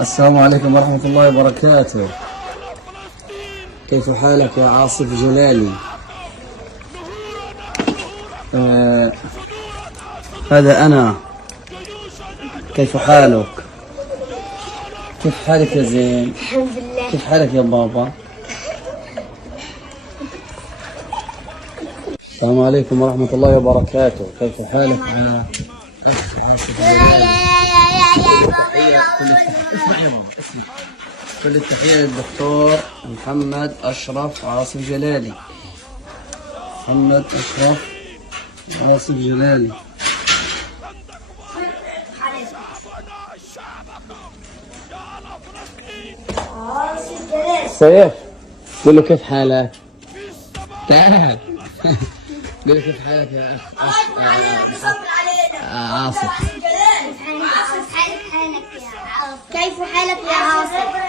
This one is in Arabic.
السلام عليكم ورحمة الله وبركاته. كيف حالك يا عاصف جلالي؟ هذا أنا. كيف حالك؟ كيف حالك يا زين؟ الحمد لله. كيف حالك يا بابا؟ السلام عليكم ورحمة الله وبركاته. كيف حالك يا عاصف جلالي؟ كل التحية للدكتور محمد أشرف عاصف جلالي. محمد أشرف عاصف جلالي. سيف، قول له كيف حالك؟ تعال قول له كيف حالك يا أخ عاصف. كيف حالك يا عاصف؟